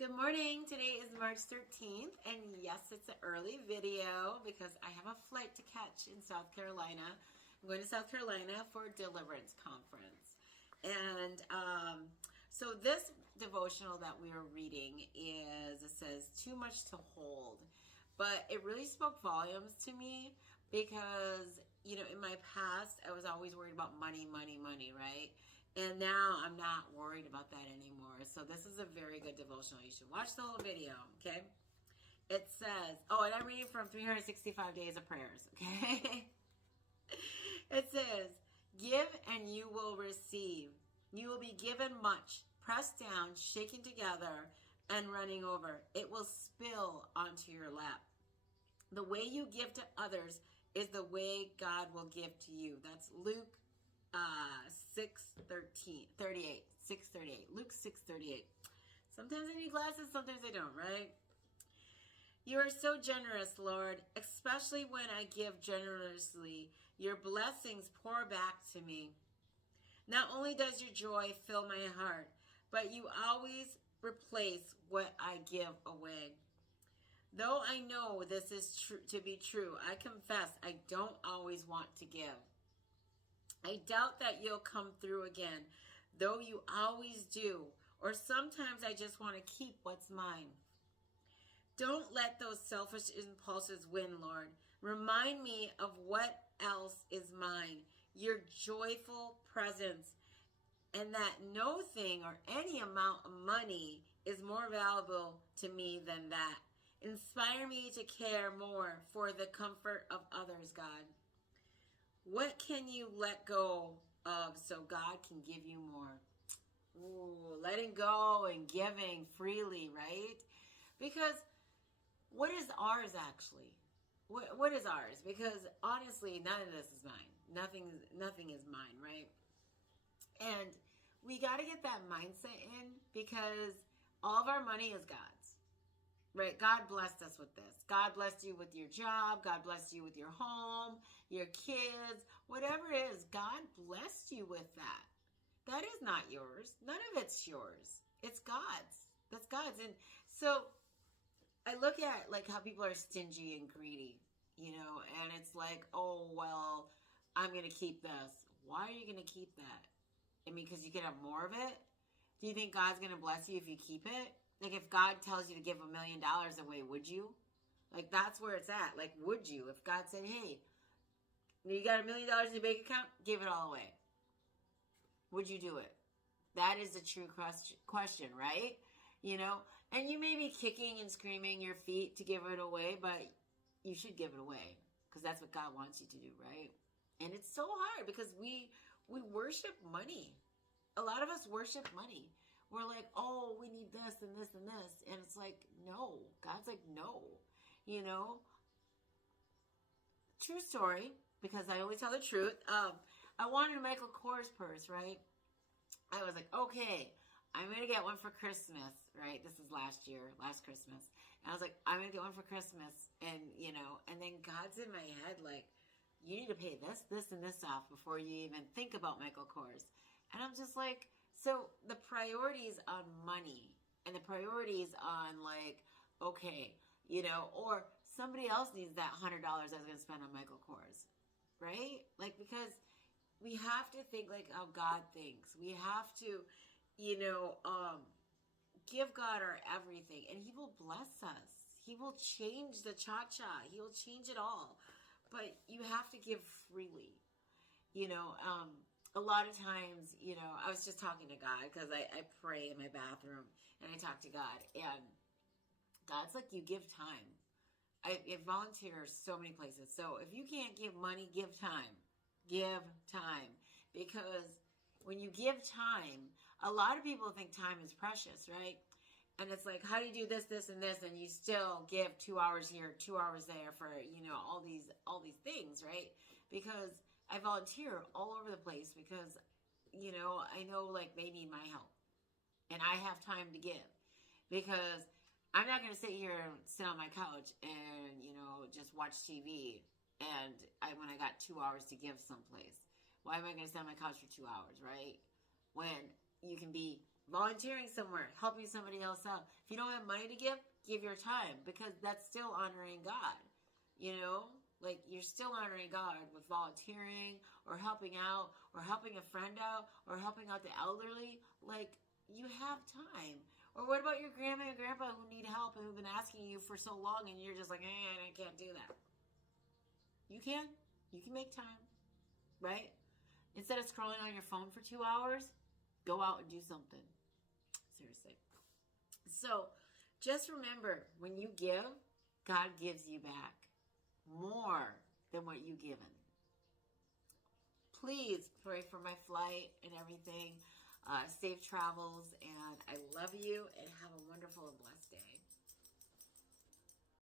Good morning. Today is March 13th, and yes, it's an early video because I have a flight to catch in South Carolina. I'm going to South Carolina for a deliverance conference. And so this devotional that we are reading it says, too much to hold. But it really spoke volumes to me because, in my past, I was always worried about money, right? And now I'm not worried about that anymore. So this is a very good devotional. You should watch the whole video, okay? It says, and I'm reading from 365 Days of Prayers, okay? It says, give and you will receive. You will be given much, pressed down, shaken together, and running over. It will spill onto your lap. The way you give to others is the way God will give to you. That's Luke 6:38. Luke 6:38. Sometimes I need glasses, sometimes I don't, right? You are so generous, Lord, especially when I give generously. Your blessings pour back to me. Not only does your joy fill my heart, but you always replace what I give away. Though I know this is true to be true, I confess I don't always want to give. I doubt that you'll come through again, though you always do. Or sometimes I just want to keep what's mine. Don't let those selfish impulses win, Lord. Remind me of what else is mine, your joyful presence, and that no thing or any amount of money is more valuable to me than that. Inspire me to care more for the comfort of others, God. What can you let go of so God can give you more? Ooh, letting go and giving freely, right? Because what is ours actually? What is ours? Because honestly, none of this is mine. Nothing is mine, right? And we got to get that mindset in because all of our money is God's. Right? God blessed us with this. God blessed you with your job. God blessed you with your home, your kids, whatever it is. God blessed you with that. That is not yours. None of it's yours. It's God's. That's God's. And so I look at like how people are stingy and greedy, and it's like, oh, well, I'm going to keep this. Why are you going to keep that? I mean, because you can have more of it. Do you think God's going to bless you if you keep it? Like, if God tells you to give $1 million away, would you? Like, that's where it's at. Like, would you? If God said, hey, you got $1 million in your bank account, give it all away. Would you do it? That is the true question, right? And you may be kicking and screaming your feet to give it away, but you should give it away because that's what God wants you to do, right? And it's so hard because we worship money. A lot of us worship money. We're like, oh, we need this and this and this. And it's like, no. God's like, no. True story, because I always tell the truth. I wanted a Michael Kors purse, right? I was like, okay, I'm going to get one for Christmas, right? This is last Christmas. And I was like, I'm going to get one for Christmas. And, and then God's in my head like, you need to pay this, and this off before you even think about Michael Kors. And I'm just like, so the priorities on money and the priorities on like, okay, or somebody else needs that $100 I was going to spend on Michael Kors, right? Like, because we have to think like how God thinks. We have to, give God our everything, and He will bless us. He will change the cha-cha. He will change it all. But you have to give freely, a lot of times, I was just talking to God because I pray in my bathroom and I talk to God, and God's like, you give time. I volunteer so many places. So if you can't give money, give time. Give time. Because when you give time, a lot of people think time is precious, right? And it's like, how do you do this, and this, and you still give 2 hours here, 2 hours there for, all these things, right? Because I volunteer all over the place because, I know like they need my help and I have time to give because I'm not going to sit here and sit on my couch and, just watch TV. And when I got 2 hours to give someplace, why am I going to sit on my couch for 2 hours, right? When you can be volunteering somewhere, helping somebody else out. If you don't have money to give your time, because that's still honoring God. You know, like you're still honoring God with volunteering or helping out or helping a friend out or helping out the elderly. Like, you have time. Or what about your grandma and grandpa who need help and who've been asking you for so long and you're just like, I can't do that. You can. You can make time, right? Instead of scrolling on your phone for 2 hours, go out and do something. Seriously. So just remember, when you give, God gives you back more than what you've given. Please pray for my flight and everything. Safe travels, and I love you, and have a wonderful and blessed day.